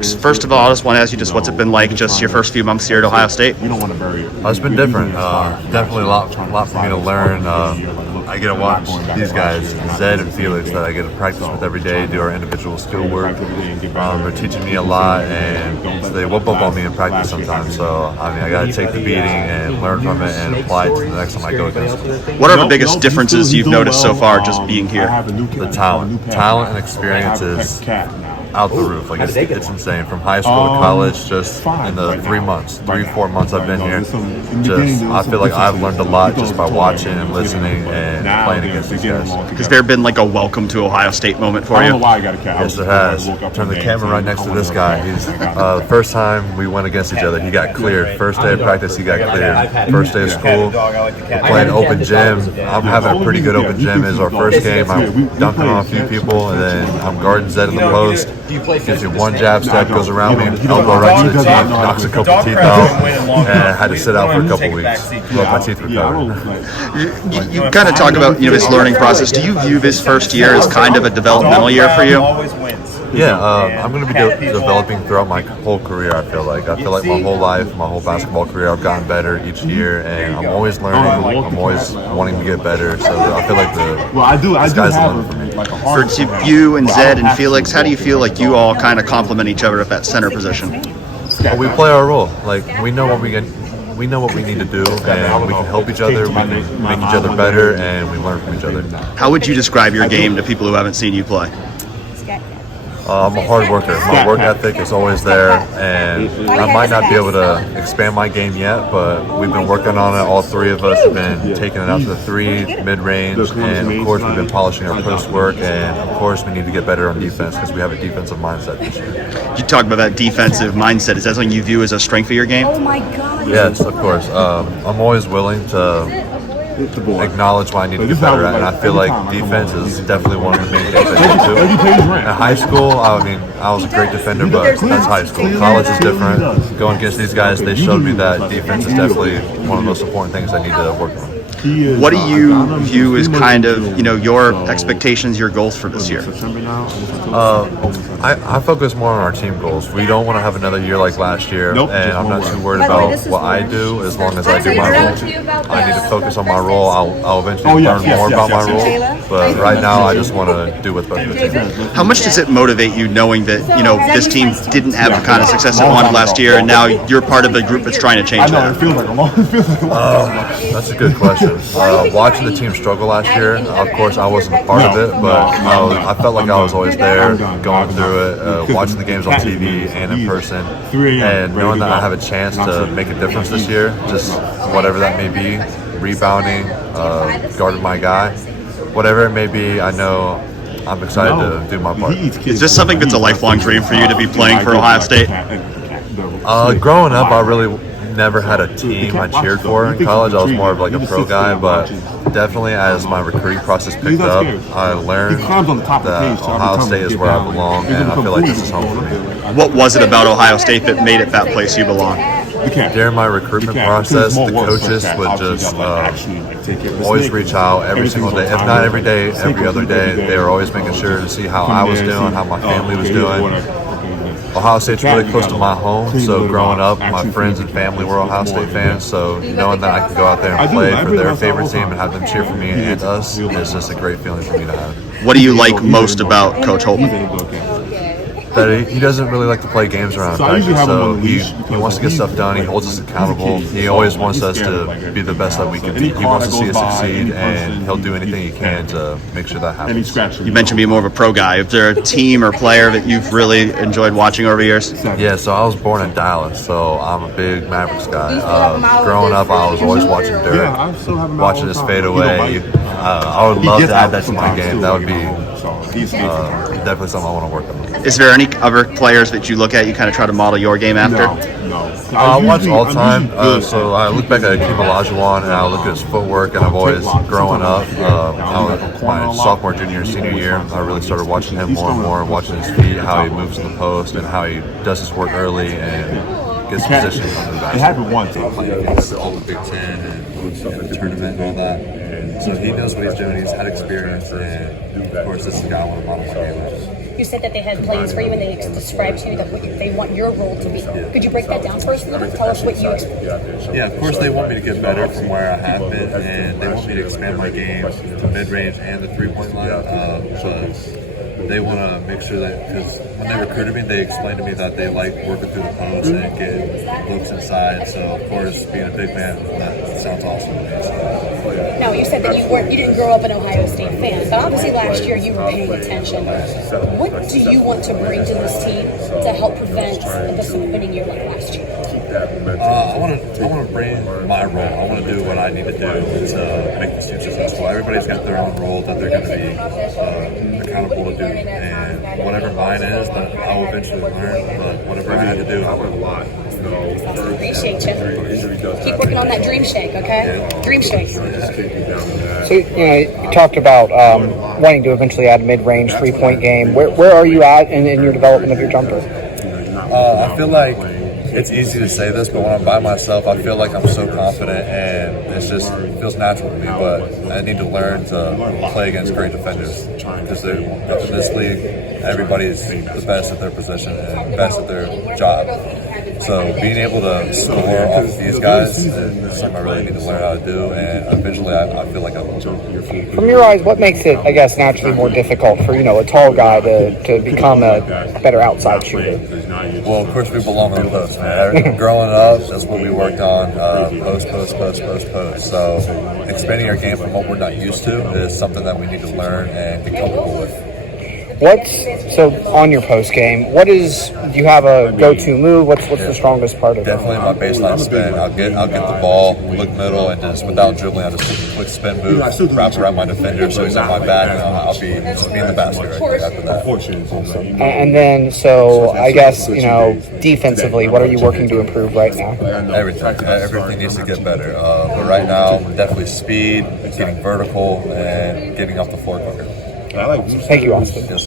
First of all, I just want to ask you just what's it been like, just your first few months here at Ohio State? It's been different. Definitely a lot for me to learn. I get to watch these guys, Zed and Felix, that I get to practice with every day, do our individual skill work. They're teaching me a lot, and they whoop up on me in practice sometimes. So, I got to take the beating and learn from it and apply it to the next time I go against them. What are the biggest differences you've noticed so far just being here? The talent and experience is out the roof. Like it's insane. From high school to college, just in the 4 months I've been here, I feel like I've learned a lot just by watching and listening and playing against these guys. Has there been like a welcome to Ohio State moment for you? Yes, it has. Turn the camera right next to this guy. He's the first time we went against each other, he got cleared. First day of practice, he got cleared. First day of school, we're playing open gym. I'm having a pretty good open gym. It's our first game. I'm dunking on a few people, and then I'm guarding Zed in the post. Gives you one jab step, goes around me, elbow right to the teeth, knocks a couple teeth out, and I had to sit out for a couple weeks. Let my teeth recover. You kind of talk about this learning process. Do you view this first year as kind of a developmental year for you? Yeah, I'm going to be developing throughout my whole career, I feel like. My whole life, my whole basketball career, I've gotten better each year, and I'm always learning. I'm always wanting to get better, so I feel like the sky's the limit for me. For you and Zed and Felix, how do you feel like you all kind of complement each other at that center position? Well, we play our role. Like, we know what we need to do, and we can help each other, we can make each other better, and we learn from each other. How would you describe your game to people who haven't seen you play? I'm a hard worker. My work ethic is always there, and I might not be able to expand my game yet, but we've been working on it. All three of us have been taking it out to the three, mid-range, and of course we've been polishing our post work, and of course we need to get better on defense because we have a defensive mindset this year. You talk about that defensive mindset. Is that something you view as a strength of your game? Oh my God. Yes, of course. I'm always willing to acknowledge what I need to get better at, and I feel like defense is definitely one of the main things I need to do. In high school, I was a great defender, but that's high school. College is different. Going against these guys, they showed me that defense is definitely one of the most important things I need to work on. What do you view as kind of, your expectations, your goals for this year? I focus more on our team goals. We don't want to have another year like last year, and I'm not too worried about what I do as long as I do my role. I need to focus on my role. I'll eventually learn more about my role, but right now I just want to do what's best for the team. How much does it motivate you knowing that, this team didn't have the kind of success it wanted last year, and now you're part of a group that's trying to change that? That's a good question. Watching the team struggle last year, of course I wasn't a part of it, but I felt like I was always there, going through it, watching the games on TV and in person, and knowing that I have a chance to make a difference this year, just whatever that may be, rebounding, guarding my guy, whatever it may be, I know I'm excited to do my part. Is this something that's a lifelong dream for you to be playing for Ohio State? Growing up, I really never had a team I cheered for in college. I was more of like a pro guy, but definitely as my recruiting process picked up, I learned that Ohio State is where I belong, and I feel like this is home for me. What was it about Ohio State that made it that place you belong? During my recruitment process, the coaches would just always reach out every single day. If not every day, every other day. They were always making sure to see how I was doing, how my family was doing. Ohio State's really close to my home, so growing up, my friends and family were Ohio State fans, so knowing that I could go out there and play for their favorite team and have them cheer for me and us is just a great feeling for me to have. What do you like most about Coach Holtmann? That he doesn't really like to play games around practice, so he wants to get stuff done. He holds us accountable. He always wants us to be the best that we can be. He wants to see us succeed, and he'll do anything he can to make sure that happens. You mentioned being more of a pro guy. Is there a team or player that you've really enjoyed watching over the years? Yeah, so I was born in Dallas, so I'm a big Mavericks guy. Growing up, I was always watching Dirk, watching his fade away. I would love to add that to my game. That would be definitely something I want to work on. Is there any other players that you look at, you kind of try to model your game after? I watch all the time, so I look back at Akeem Olajuwon and I look at his footwork, and I've always, growing up, my sophomore, junior, senior year, I really started watching him more and more, watching his feet, how he moves in the post, and how he does his work early and gets positioned under the basket. It happened once. Playing against all the Big Ten and the tournament and all that. So he knows what he's doing, he's had experience, and of course this is the guy I want to model my game with. You said that they had plays for you and they described to you that what they want your role to be. Could you break that down for us a little bit? Tell us what you expect. Yeah, of course they want me to get better from where I have been, and they want me to expand my game to mid-range and the three-point line. But they want to make sure that, because when they recruited me, they explained to me that they like working through the post and getting looks inside. So of course, being a big man, that sounds awesome to me. So. Now, you said that you didn't grow up an Ohio State fan, but obviously last year you were paying attention. What do you want to bring to this team to help prevent a disappointing year like last year? I want to bring my role. I want to do what I need to do to make this team successful. Everybody's got their own role that they're going to be accountable to do, and whatever mine is, that I will eventually learn. But whatever I need to do, I learn a lot. Appreciate you. Keep working on that dream shake, okay? Dream shake. So, you talked about wanting to eventually add a mid-range three-point game. Where are you at in your development of your jumper? I feel like it's easy to say this, but when I'm by myself, I feel like I'm so confident, and it feels natural to me. But I need to learn to play against great defenders, because in this league, everybody is the best at their position and best at their job. So being able to score off of these guys is something I really need to learn how to do, and eventually I feel like I will. From your eyes, what makes it, I guess, naturally more difficult for, a tall guy to become a better outside shooter? Well, of course, we belong on the post, man. Growing up, that's what we worked on, post. So expanding our game from what we're not used to is something that we need to learn and be comfortable with. So on your post game, do you have a go-to move? What's the strongest part of it? Definitely my baseline spin. I'll get the ball, look middle, and just without dribbling, I'll just take a quick spin move, wrap around my defender so he's on my back, and I'll be in the basket right after that. And then, so I guess, defensively, what are you working to improve right now? Everything needs to get better. But right now, definitely speed, getting vertical, and getting off the floor quicker. Thank you, Austin.